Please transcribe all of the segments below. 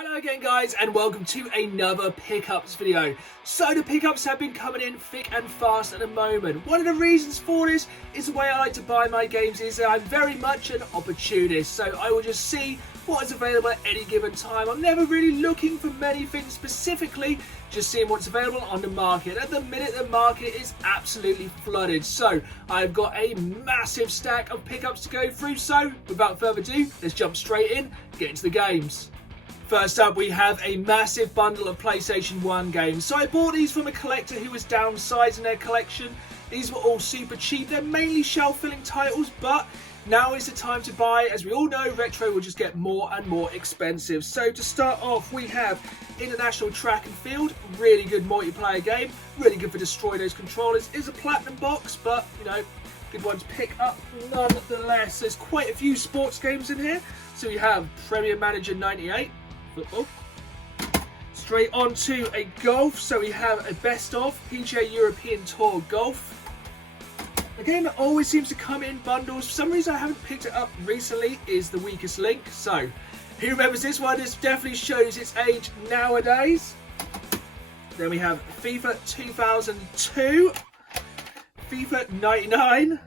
Hello again guys, and welcome to another pickups video. So the pickups have been coming in thick and fast at the moment. One of the reasons for this is the way I like to buy my games is that I'm very much an opportunist. So I will just see what is available at any given time. I'm never really looking for many things specifically, just seeing what's available on the market. At the minute the market is absolutely flooded. So I've got a massive stack of pickups to go through. So without further ado, let's jump straight in, get into the games. First up, we have a massive bundle of PlayStation 1 games. So I bought these from a collector who was downsizing their collection. These were all super cheap. They're mainly shelf-filling titles, but now is the time to buy. As we all know, retro will just get more and more expensive. So to start off, we have International Track and Field. Really good multiplayer game. Really good for destroying those controllers. It's a platinum box, but, you know, good one to pick up nonetheless. There's quite a few sports games in here. So we have Premier Manager 98. Football. Straight on to a golf, so we have a best of PGA European Tour Golf. A game that always seems to come in bundles. For some reason I haven't picked it up recently is The Weakest Link. So who remembers this one? This definitely shows its age nowadays. Then we have FIFA 2002, FIFA 99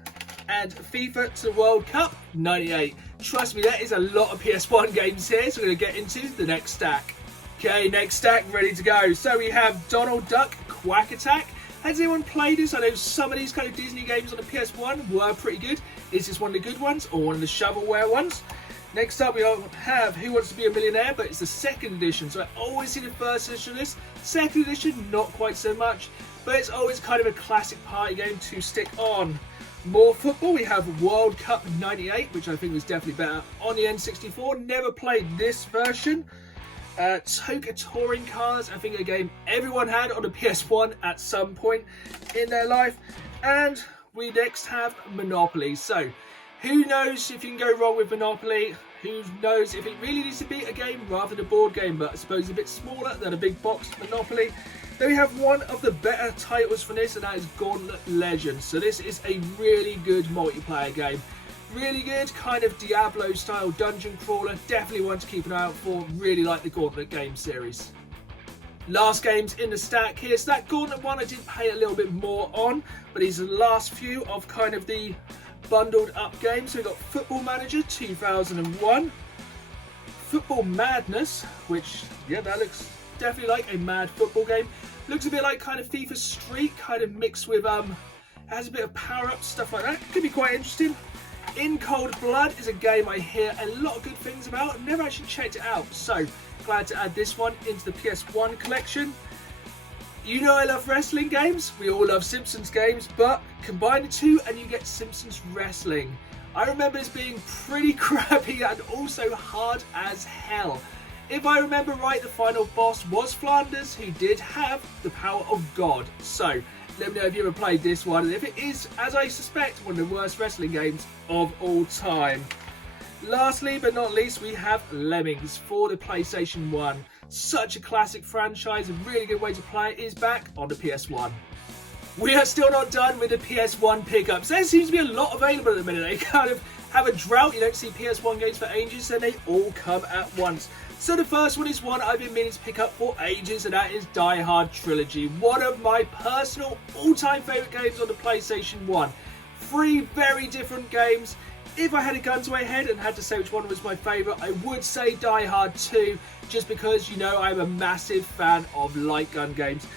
and FIFA to the World Cup 98. Trust me, there is a lot of PS1 games here, so we're going to get into the next stack. Okay, next stack, ready to go. So we have Donald Duck Quack Attack. Has anyone played this? I know some of these kind of Disney games on the PS1 were pretty good. Is this one of the good ones or one of the shovelware ones? Next up, we have Who Wants to Be a Millionaire, but it's the second edition. So I always see the first edition of this. Second edition, not quite so much, but it's always kind of a classic party game to stick on. More football, we have World Cup 98, which I think was definitely better on the N64. Never played this version. Toka Touring Cars, I think a game everyone had on the PS1 at some point in their life. And we next have Monopoly. So, who knows if you can go wrong with Monopoly? Who knows if it really needs to be a game rather than a board game, but I suppose a bit smaller than a big box Monopoly. Then we have one of the better titles for this, and that is Gauntlet Legends. So this is a really good multiplayer game. Really good, kind of Diablo style dungeon crawler. Definitely one to keep an eye out for. Really like the Gauntlet game series. Last games in the stack here. So that Gauntlet one I did pay a little bit more on, but these are the last few of kind of the bundled up games. So we've got Football Manager 2001. Football Madness, which, yeah, that looks definitely like a mad football game. Looks a bit like kind of FIFA Street, kind of mixed with, has a bit of power-ups, stuff like that. Could be quite interesting. In Cold Blood is a game I hear a lot of good things about. I've never actually checked it out, so glad to add this one into the PS1 collection. You know I love wrestling games. We all love Simpsons games, but combine the two and you get Simpsons Wrestling. I remember this being pretty crappy and also hard as hell. If I remember right, the final boss was Flanders, who did have the power of God. So, let me know if you ever played this one, and if it is, as I suspect, one of the worst wrestling games of all time. Lastly, but not least, we have Lemmings for the PlayStation 1. Such a classic franchise, a really good way to play it is back on the PS1. We are still not done with the PS1 pickups. There seems to be a lot available at the minute. They kind of have a drought. You don't see PS1 games for ages, and they all come at once. So the first one is one I've been meaning to pick up for ages, and that is Die Hard Trilogy. One of my personal all-time favourite games on the PlayStation 1. 3 very different games. If I had a gun to my head and had to say which one was my favourite, I would say Die Hard 2, just because, you know, I'm a massive fan of light gun games.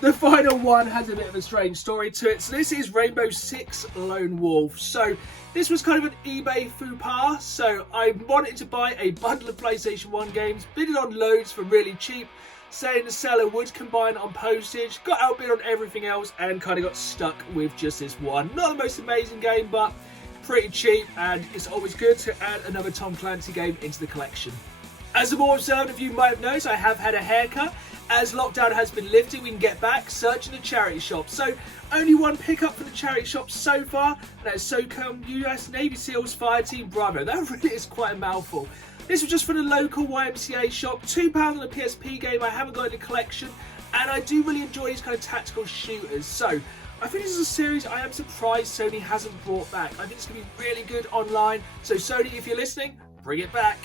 The final one has a bit of a strange story to it. So this is Rainbow Six Lone Wolf. So this was kind of an eBay faux pas. So I wanted to buy a bundle of PlayStation 1 games, bid it on loads for really cheap, saying the seller would combine on postage, got outbid on everything else, and kind of got stuck with just this one. Not the most amazing game, but pretty cheap, and it's always good to add another Tom Clancy game into the collection. As the more observant of you might have noticed, I have had a haircut. As lockdown has been lifted, we can get back searching the charity shop. So only one pickup for the charity shop so far, and that is SOCOM US Navy SEALs Fireteam Bravo. That really is quite a mouthful. This was just for the local YMCA shop. £2 on a PSP game I haven't got in the collection, and I do really enjoy these kind of tactical shooters. So I think this is a series I am surprised Sony hasn't brought back. I think it's going to be really good online. So Sony, if you're listening, bring it back.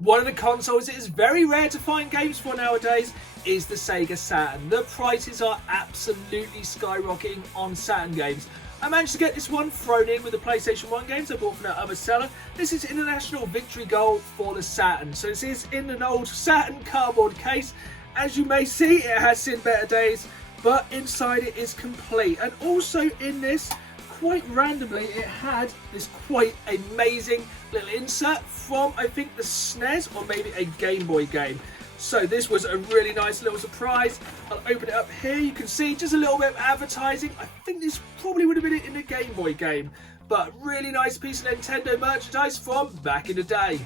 One of the consoles it is very rare to find games for nowadays is the Sega Saturn. The prices are absolutely skyrocketing on Saturn games. I managed to get this one thrown in with the PlayStation 1 games I bought from that other seller. This is International Victory Goal for the Saturn. So this is in an old Saturn cardboard case. As you may see, it has seen better days, but inside it is complete. And also in this, quite randomly, it had this quite amazing little insert from, I think, the SNES or maybe a Game Boy game. So this was a really nice little surprise. I'll open it up here. You can see just a little bit of advertising. I think this probably would have been in a Game Boy game, but really nice piece of Nintendo merchandise from back in the day.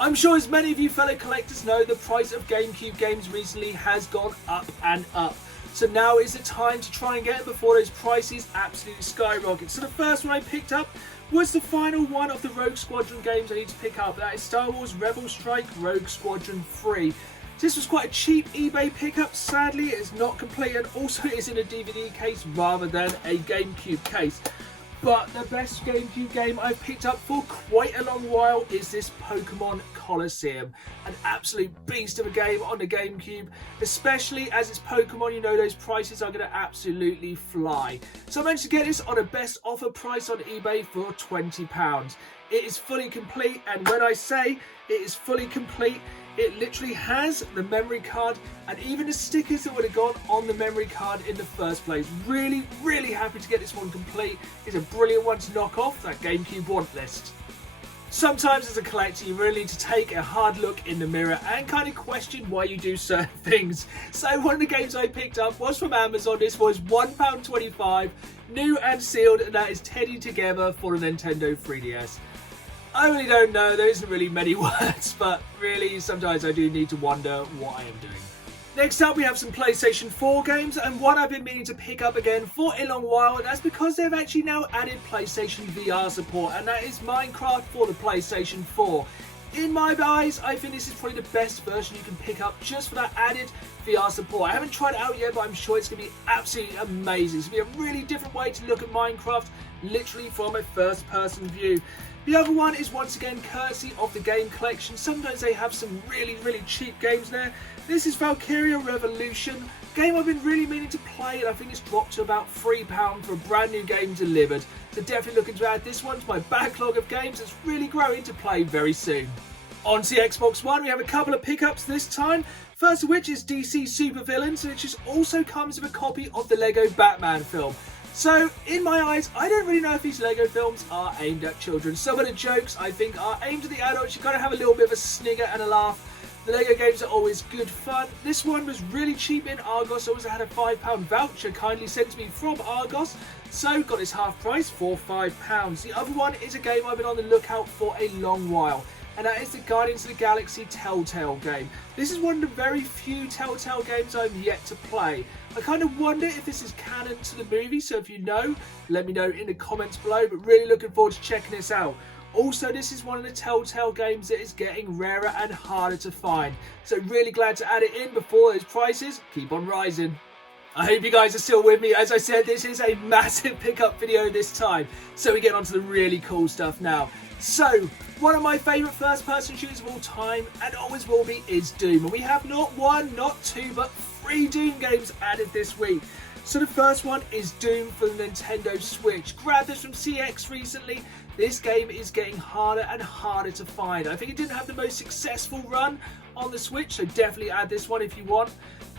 I'm sure as many of you fellow collectors know, the price of GameCube games recently has gone up and up. So now is the time to try and get them before those prices absolutely skyrocket. So the first one I picked up was the final one of the Rogue Squadron games I need to pick up. That is Star Wars Rebel Strike Rogue Squadron 3. This was quite a cheap eBay pickup. Sadly, it is not complete and also it is in a DVD case rather than a GameCube case. But the best GameCube game I've picked up for quite a long while is this Pokemon Colosseum. An absolute beast of a game on the GameCube, especially as it's Pokemon, you know those prices are going to absolutely fly. So I managed to get this on a best offer price on eBay for £20. It is fully complete, and when I say it is fully complete, it literally has the memory card and even the stickers that would have gone on the memory card in the first place. Really, really happy to get this one complete. It's a brilliant one to knock off that GameCube want list. Sometimes as a collector you really need to take a hard look in the mirror and kind of question why you do certain things. So one of the games I picked up was from Amazon. This was £1.25, new and sealed, and that is Teddy Together for the Nintendo 3DS. I really don't know, there isn't really many words, but really sometimes I do need to wonder what I am doing. Next up we have some PlayStation 4 games, and one I've been meaning to pick up again for a long while, and that's because they've actually now added PlayStation VR support, and that is Minecraft for the PlayStation 4. In my eyes, I think this is probably the best version you can pick up just for that added VR support. I haven't tried it out yet, but I'm sure it's going to be absolutely amazing. It's going to be a really different way to look at Minecraft, literally from a first-person view. The other one is once again courtesy of the game collection. Sometimes they have some really, really cheap games there. This is Valkyria Revolution, game I've been really meaning to play, and I think it's dropped to about £3 for a brand new game delivered. So definitely looking to add this one to my backlog of games that's really growing to play very soon. On to the Xbox One, we have a couple of pickups this time. First of which is DC Supervillains, which also comes with a copy of the Lego Batman film. So, in my eyes, I don't really know if these Lego films are aimed at children. Some of the jokes, I think, are aimed at the adults. You kind of have a little bit of a snigger and a laugh. The Lego games are always good fun. This one was really cheap in Argos. I also had a £5 voucher kindly sent to me from Argos. So, got this half price for £5. The other one is a game I've been on the lookout for a long while, and that is the Guardians of the Galaxy Telltale game. This is one of the very few Telltale games I've yet to play. I kind of wonder if this is canon to the movie, so if you know, let me know in the comments below, but really looking forward to checking this out. Also, this is one of the Telltale games that is getting rarer and harder to find, so really glad to add it in before those prices keep on rising. I hope you guys are still with me. As I said, this is a massive pickup video this time, so we get on to the really cool stuff now. So, one of my favourite first-person shooters of all time, and always will be, is Doom. And we have not one, not two, but 3 Doom games added this week. So the first one is Doom for the Nintendo Switch. Grabbed this from CX recently. This game is getting harder and harder to find. I think it didn't have the most successful run on the Switch, so definitely add this one if you want.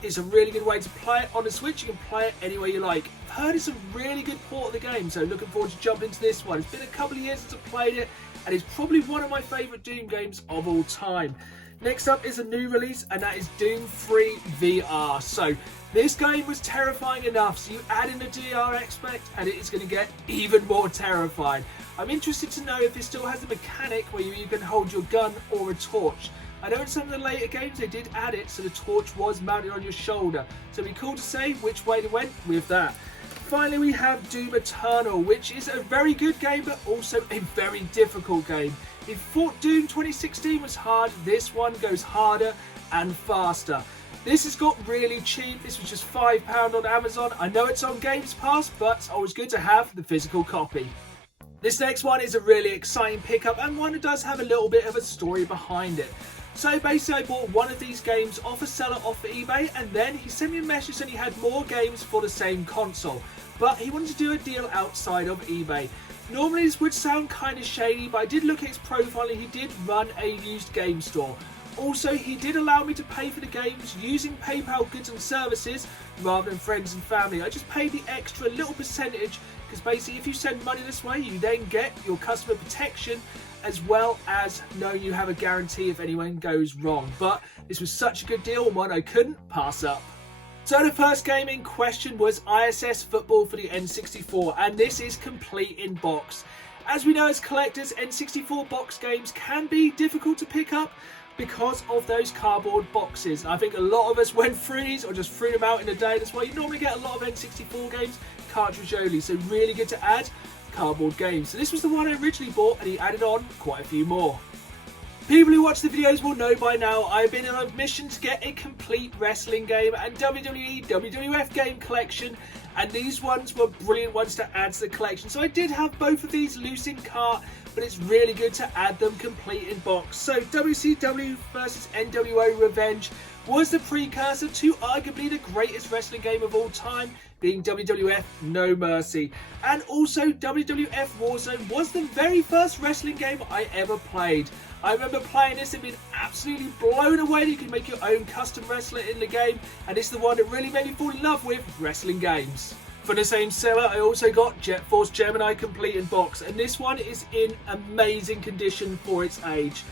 It's a really good way to play it on the Switch. You can play it any way you like. I've heard it's a really good port of the game, so looking forward to jumping into this one. It's been a couple of years since I've played it, and it's probably one of my favourite Doom games of all time. Next up is a new release, and that is Doom 3 VR. So this game was terrifying enough, so you add in the DR aspect and it is going to get even more terrifying. I'm interested to know if it still has a mechanic where you can hold your gun or a torch. I know in some of the later games they did add it, so the torch was mounted on your shoulder. So it'd be cool to say which way they went with that. Finally, we have Doom Eternal, which is a very good game, but also a very difficult game. If you thought Doom 2016 was hard, this one goes harder and faster. This has got really cheap. This was just £5 on Amazon. I know it's on Games Pass, but it's always good to have the physical copy. This next one is a really exciting pickup, and one that does have a little bit of a story behind it. So basically I bought one of these games off a seller off of eBay, and then he sent me a message saying he had more games for the same console, but he wanted to do a deal outside of eBay. Normally this would sound kind of shady, but I did look at his profile and he did run a used game store. Also, he did allow me to pay for the games using PayPal goods and services rather than friends and family. I just paid the extra little percentage because basically if you send money this way, you then get your customer protection as well as knowing you have a guarantee if anyone goes wrong. But this was such a good deal and one I couldn't pass up. So the first game in question was ISS Football for the N64, and this is complete in box. As we know as collectors, N64 box games can be difficult to pick up because of those cardboard boxes. I think a lot of us went through these or just threw them out in a day. That's why you normally get a lot of N64 games cartridge only, so really good to add cardboard games. So this was the one I originally bought, and he added on quite a few more. People who watch the videos will know by now I've been on a mission to get a complete wrestling game and WWE, WWF game collection, and these ones were brilliant ones to add to the collection. So I did have both of these loose in cart, but it's really good to add them complete in box. So WCW vs NWO Revenge was the precursor to arguably the greatest wrestling game of all time, being WWF No Mercy. And also WWF Warzone was the very first wrestling game I ever played. I remember playing this and being absolutely blown away that you can make your own custom wrestler in the game, and it's the one that really made me fall in love with wrestling games. For the same seller, I also got Jet Force Gemini complete in box, and this one is in amazing condition for its age.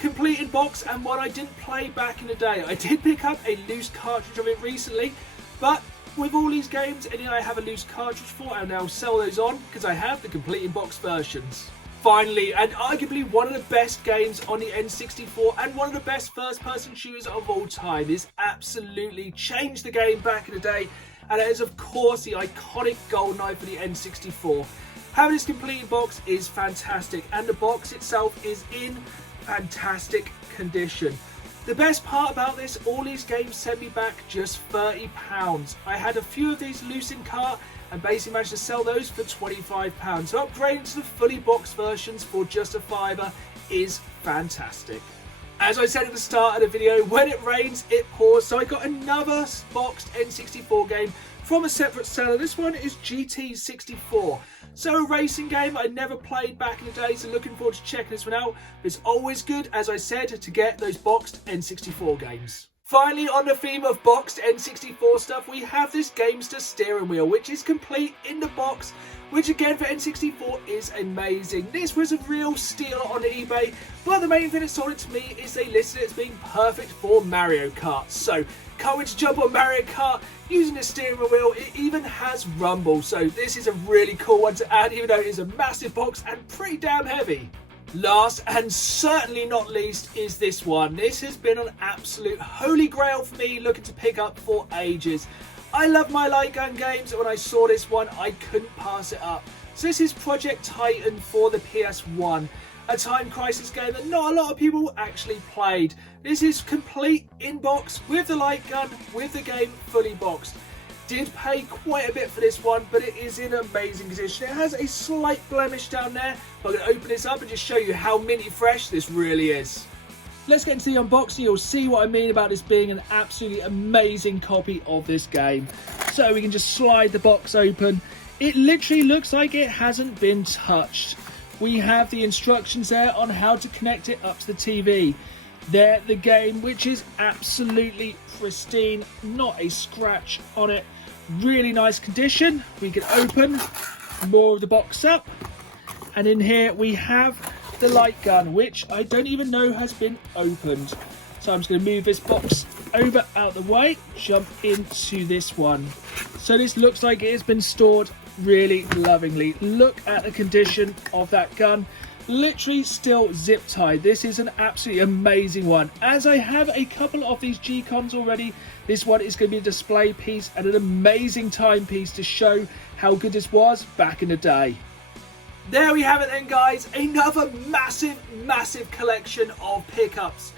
Complete in box, and one I didn't play back in the day. I did pick up a loose cartridge of it recently, but with all these games, anything I have a loose cartridge for, I'll now sell those on because I have the complete in box versions. Finally, and arguably one of the best games on the N64 and one of the best first-person shooters of all time. This absolutely changed the game back in the day, and it is of course the iconic GoldenEye for the N64. Having this complete box is fantastic, and the box itself is in fantastic condition. The best part about this, all these games sent me back just £30. I had a few of these loose in cart and basically managed to sell those for £25. So upgrading to the fully boxed versions for just a £5 is fantastic. As I said at the start of the video, when it rains, it pours. So I got another boxed N64 game from a separate seller. This one is GT64. So a racing game I never played back in the day, so looking forward to checking this one out. But it's always good, as I said, to get those boxed N64 games. Finally, on the theme of boxed N64 stuff, we have this Gamester steering wheel, which is complete in the box, which again for N64 is amazing. This was a real steal on eBay, but the main thing that sold it to me is they listed it as being perfect for Mario Kart. So, can't wait to jump on Mario Kart using the steering wheel. It even has rumble, so this is a really cool one to add, even though it is a massive box and pretty damn heavy. Last and certainly not least is this one. This has been an absolute holy grail for me, looking to pick up for ages. I love my light gun games, and when I saw this one I couldn't pass it up. So this is Project Titan for the PS1, a time crisis game that not a lot of people actually played. This is complete in box with the light gun, with the game fully boxed. Did pay quite a bit for this one, but it is in amazing condition. It has a slight blemish down there, but I'm going to open this up and just show you how minty fresh this really is. Let's get into the unboxing. You'll see what I mean about this being an absolutely amazing copy of this game. So we can just slide the box open. It literally looks like it hasn't been touched. We have the instructions there on how to connect it up to the TV. There, the game, which is absolutely pristine, not a scratch on it. Really nice condition. We can open more of the box up, and in here we have the light gun, which I don't even know has been opened. So I'm just going to move this box over out the way, jump into this one. So this looks like it has been stored really lovingly. Look at the condition of that gun. Literally still zip tied. This is an absolutely amazing one. As I have a couple of these G-Cons already, this one is going to be a display piece and an amazing timepiece to show how good this was back in the day. There we have it then, guys. Another massive collection of pickups.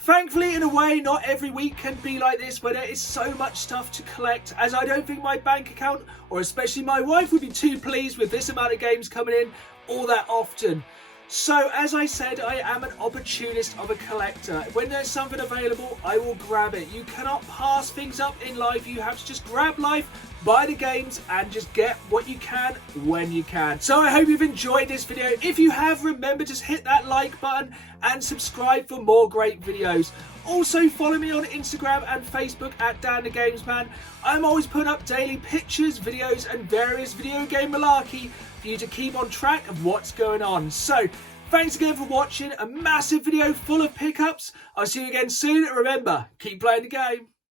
Thankfully, in a way, not every week can be like this where there is so much stuff to collect, as I don't think my bank account, or especially my wife, would be too pleased with this amount of games coming in all that often. So, as I said, I am an opportunist of a collector. When there's something available, I will grab it. You cannot pass things up in life. You have to just grab life, buy the games, and just get what you can when you can. So I hope you've enjoyed this video. If you have, remember, just hit that like button and subscribe for more great videos. Also, follow me on Instagram and Facebook at Dan the Games Man. I'm always putting up daily pictures, videos, and various video game malarkey for you to keep on track of what's going on. So, thanks again for watching a massive video full of pickups. I'll see you again soon, and remember, keep playing the game.